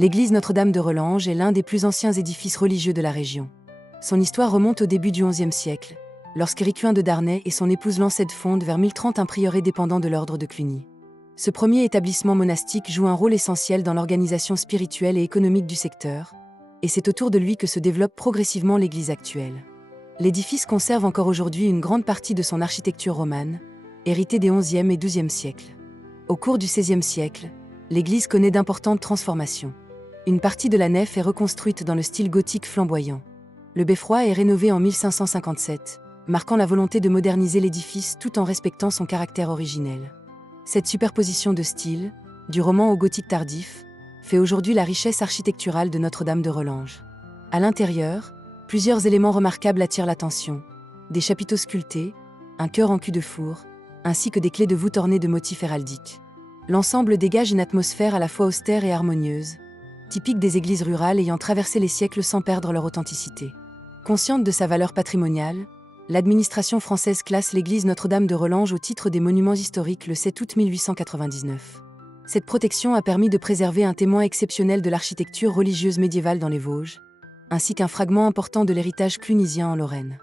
L'église Notre-Dame de Relanges est l'un des plus anciens édifices religieux de la région. Son histoire remonte au début du XIe siècle, lorsqu'Éricuin de Darney et son épouse Lancette fondent vers 1030 un prieuré dépendant de l'ordre de Cluny. Ce premier établissement monastique joue un rôle essentiel dans l'organisation spirituelle et économique du secteur, et c'est autour de lui que se développe progressivement l'église actuelle. L'édifice conserve encore aujourd'hui une grande partie de son architecture romane, héritée des XIe et XIIe siècles. Au cours du XVIe siècle, l'église connaît d'importantes transformations. Une partie de la nef est reconstruite dans le style gothique flamboyant. Le beffroi est rénové en 1557, marquant la volonté de moderniser l'édifice tout en respectant son caractère originel. Cette superposition de styles, du roman au gothique tardif, fait aujourd'hui la richesse architecturale de Notre-Dame de Relanges. À l'intérieur, plusieurs éléments remarquables attirent l'attention. Des chapiteaux sculptés, un chœur en cul-de-four, ainsi que des clés de voûte ornées de motifs héraldiques. L'ensemble dégage une atmosphère à la fois austère et harmonieuse, typique des églises rurales ayant traversé les siècles sans perdre leur authenticité. Consciente de sa valeur patrimoniale, l'administration française classe l'église Notre-Dame de Relanges au titre des monuments historiques le 7 août 1899. Cette protection a permis de préserver un témoin exceptionnel de l'architecture religieuse médiévale dans les Vosges, ainsi qu'un fragment important de l'héritage clunisien en Lorraine.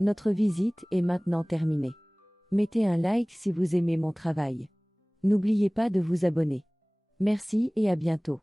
Notre visite est maintenant terminée. Mettez un like si vous aimez mon travail. N'oubliez pas de vous abonner. Merci et à bientôt.